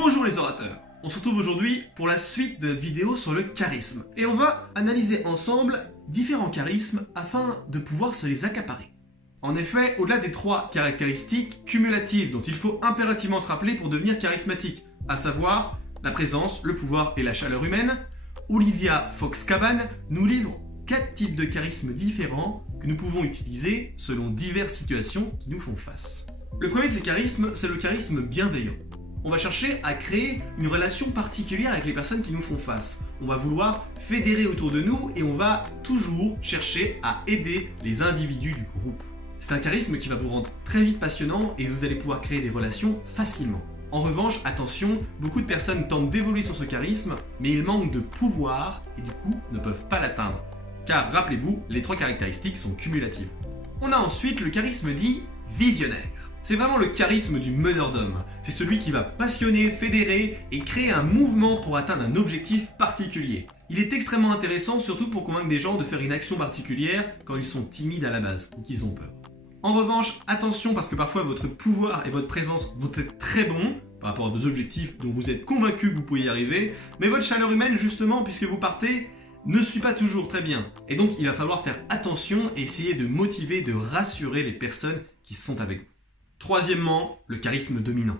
Bonjour les orateurs. On se retrouve aujourd'hui pour la suite de notre vidéo sur le charisme. Et on va analyser ensemble différents charismes afin de pouvoir se les accaparer. En effet, au-delà des 3 caractéristiques cumulatives dont il faut impérativement se rappeler pour devenir charismatique, à savoir la présence, le pouvoir et la chaleur humaine, Olivia Fox-Cabane nous livre 4 types de charismes différents que nous pouvons utiliser selon diverses situations qui nous font face. Le premier de ces charismes, c'est le charisme bienveillant. On va chercher à créer une relation particulière avec les personnes qui nous font face. On va vouloir fédérer autour de nous et on va toujours chercher à aider les individus du groupe. C'est un charisme qui va vous rendre très vite passionnant et vous allez pouvoir créer des relations facilement. En revanche, attention, beaucoup de personnes tentent d'évoluer sur ce charisme, mais ils manquent de pouvoir et du coup ne peuvent pas l'atteindre. Car rappelez-vous, les 3 caractéristiques sont cumulatives. On a ensuite le charisme dit visionnaire. C'est vraiment le charisme du meneur d'hommes. C'est celui qui va passionner, fédérer et créer un mouvement pour atteindre un objectif particulier. Il est extrêmement intéressant, surtout pour convaincre des gens de faire une action particulière quand ils sont timides à la base ou qu'ils ont peur. En revanche, attention parce que parfois votre pouvoir et votre présence vont être très bons par rapport à vos objectifs dont vous êtes convaincu que vous pouvez y arriver, mais votre chaleur humaine justement, puisque vous partez, ne suit pas toujours très bien. Et donc il va falloir faire attention et essayer de motiver, de rassurer les personnes qui sont avec vous. Troisièmement, le charisme dominant.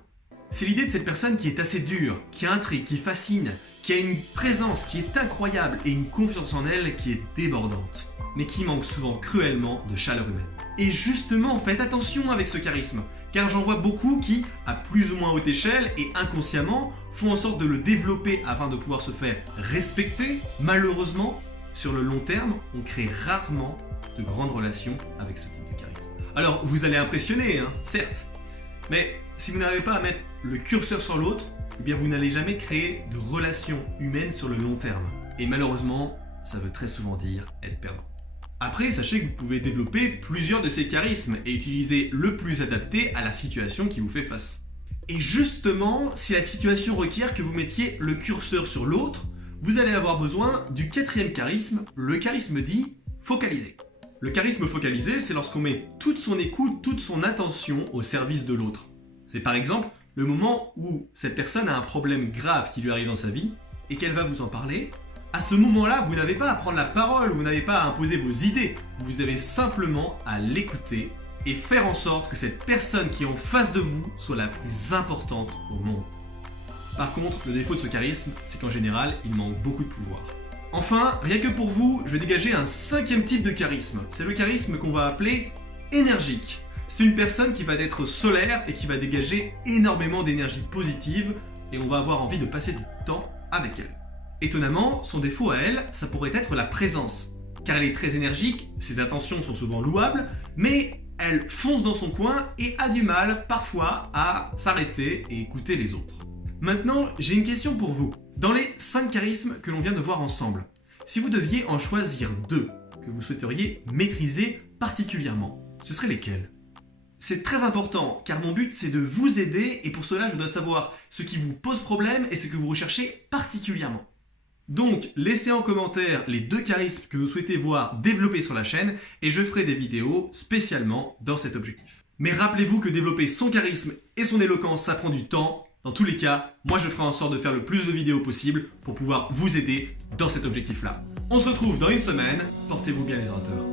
C'est l'idée de cette personne qui est assez dure, qui intrigue, qui fascine, qui a une présence qui est incroyable et une confiance en elle qui est débordante, mais qui manque souvent cruellement de chaleur humaine. Et justement, faites attention avec ce charisme, car j'en vois beaucoup qui, à plus ou moins haute échelle et inconsciemment, font en sorte de le développer afin de pouvoir se faire respecter. Malheureusement, sur le long terme, on crée rarement de grandes relations avec ce type de charisme. Alors, vous allez impressionner, certes, mais si vous n'arrivez pas à mettre le curseur sur l'autre, eh bien vous n'allez jamais créer de relations humaines sur le long terme. Et malheureusement, ça veut très souvent dire être perdant. Après, sachez que vous pouvez développer plusieurs de ces charismes et utiliser le plus adapté à la situation qui vous fait face. Et justement, si la situation requiert que vous mettiez le curseur sur l'autre, vous allez avoir besoin du 4e charisme, le charisme dit focalisé. Le charisme focalisé, c'est lorsqu'on met toute son écoute, toute son attention au service de l'autre. C'est par exemple le moment où cette personne a un problème grave qui lui arrive dans sa vie et qu'elle va vous en parler. À ce moment-là, vous n'avez pas à prendre la parole, vous n'avez pas à imposer vos idées. Vous avez simplement à l'écouter et faire en sorte que cette personne qui est en face de vous soit la plus importante au monde. Par contre, le défaut de ce charisme, c'est qu'en général, il manque beaucoup de pouvoir. Enfin, rien que pour vous, je vais dégager un 5e type de charisme. C'est le charisme qu'on va appeler énergique. C'est une personne qui va être solaire et qui va dégager énormément d'énergie positive et on va avoir envie de passer du temps avec elle. Étonnamment, son défaut à elle, ça pourrait être la présence. Car elle est très énergique, ses intentions sont souvent louables, mais elle fonce dans son coin et a du mal parfois à s'arrêter et écouter les autres. Maintenant, j'ai une question pour vous. Dans les 5 charismes que l'on vient de voir ensemble, si vous deviez en choisir 2 que vous souhaiteriez maîtriser particulièrement, ce seraient lesquels ? C'est très important car mon but c'est de vous aider et pour cela je dois savoir ce qui vous pose problème et ce que vous recherchez particulièrement. Donc laissez en commentaire les 2 charismes que vous souhaitez voir développés sur la chaîne et je ferai des vidéos spécialement dans cet objectif. Mais rappelez-vous que développer son charisme et son éloquence ça prend du temps. Dans tous les cas, moi je ferai en sorte de faire le plus de vidéos possible pour pouvoir vous aider dans cet objectif-là. On se retrouve dans une semaine, portez-vous bien les orateurs.